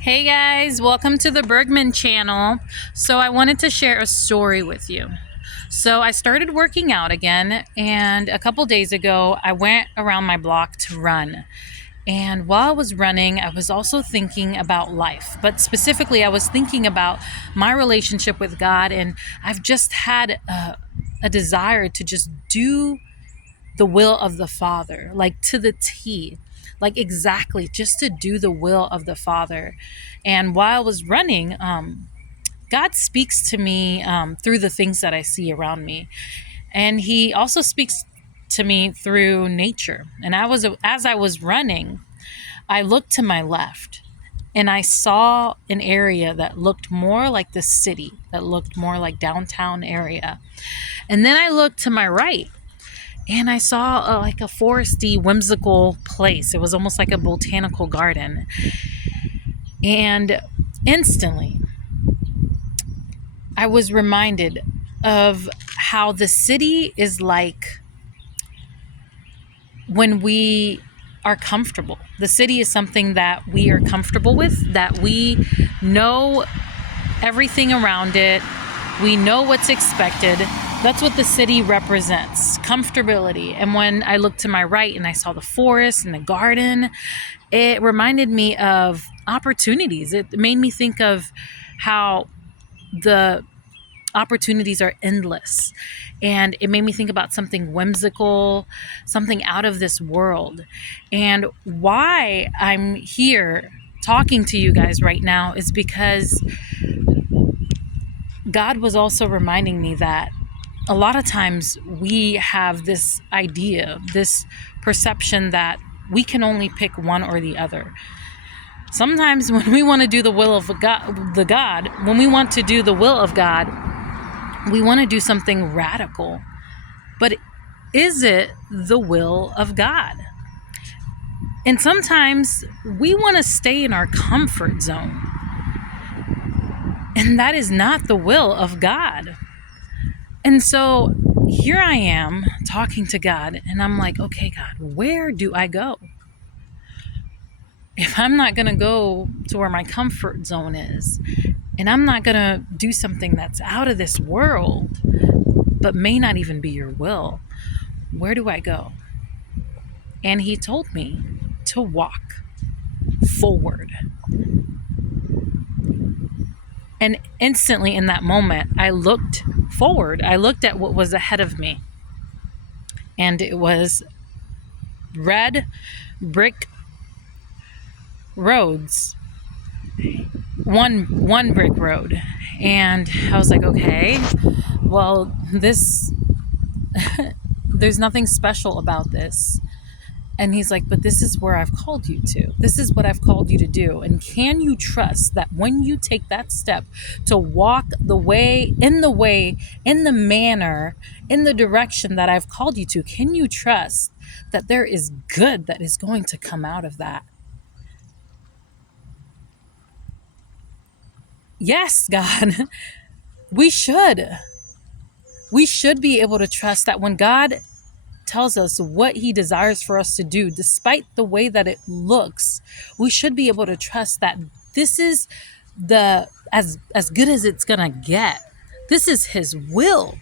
Hey guys, welcome to the Bergman channel. So I wanted to share a story with you. So I started working out again, and a couple days ago I went around my block to run. And while I was running, I was also thinking about life, but specifically I was thinking about my relationship with God, and I've just had a desire to just do the will of the Father, like to the T, like exactly just to do the will of the Father. And while I was running, God speaks to me through the things that I see around me, and He also speaks to me through nature. And as I was running, I looked to my left. And I saw an area that looked more like the city, that looked more like downtown area. And then I looked to my right, and I saw like a foresty, whimsical place. It was almost like a botanical garden. And instantly, I was reminded of how the city is like when we are comfortable. The city is something that we are comfortable with, that we know everything around it, we know what's expected. That's what the city represents, comfortability. And when I looked to my right and I saw the forest and the garden, it reminded me of opportunities. It made me think of how the opportunities are endless. And it made me think about something whimsical, something out of this world. And why I'm here talking to you guys right now is because God was also reminding me that a lot of times we have this idea, this perception that we can only pick one or the other. Sometimes when we want to do the will of God, when we want to do the will of God, we want to do something radical. But is it the will of God? And sometimes we want to stay in our comfort zone. And that is not the will of God. And so here I am talking to God, and I'm like, okay, God, where do I go? If I'm not going to go to where my comfort zone is, and I'm not going to do something that's out of this world, but may not even be your will, where do I go? And He told me to walk forward. And instantly in that moment, I looked forward. I looked at what was ahead of me. And it was red brick roads, one brick road. And I was like, okay, well, this there's nothing special about this. And He's like, but this is where I've called you to. This is what I've called you to do. And can you trust that when you take that step to walk the way, in the manner, in the direction that I've called you to, can you trust that there is good that is going to come out of that? Yes, God, we should. We should be able to trust that when God tells us what He desires for us to do, despite the way that it looks, we should be able to trust that this is the as good as it's gonna get. This is His will,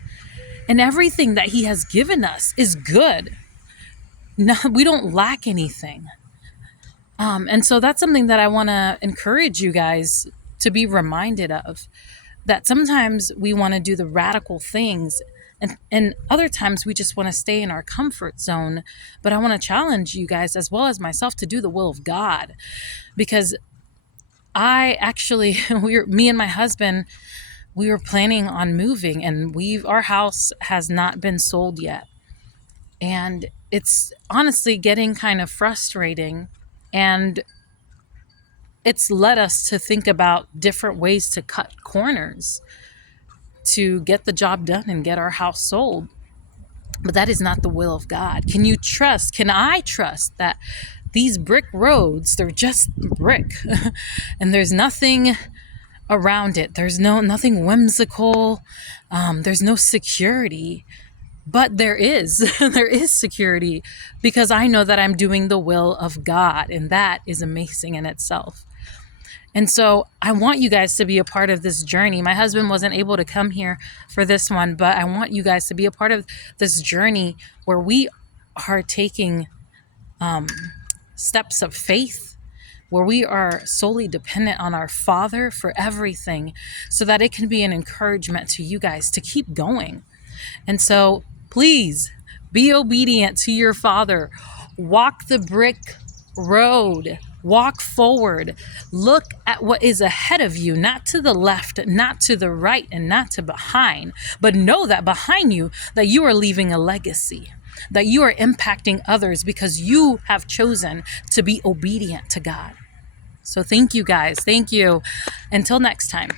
and everything that He has given us is good. No, we don't lack anything. And so that's something that I want to encourage you guys to be reminded of, that sometimes we want to do the radical things, and other times we just want to stay in our comfort zone. But I want to challenge you guys, as well as myself, to do the will of God. Because I actually, me and my husband, we were planning on moving, and our house has not been sold yet. And it's honestly getting kind of frustrating. And it's led us to think about different ways to cut corners to get the job done and get our house sold. But that is not the will of God. Can I trust that these brick roads, they're just brick and there's nothing around it. There's nothing whimsical. There's no security, but there is, there is security, because I know that I'm doing the will of God, and that is amazing in itself. And so I want you guys to be a part of this journey. My husband wasn't able to come here for this one, but I want you guys to be a part of this journey where we are taking steps of faith, where we are solely dependent on our Father for everything, so that it can be an encouragement to you guys to keep going. And so please be obedient to your Father. Walk the brick road. Walk forward. Look at what is ahead of you, not to the left, not to the right, and not to behind, but know that behind you, that you are leaving a legacy, that you are impacting others because you have chosen to be obedient to God. So thank you guys. Thank you. Until next time.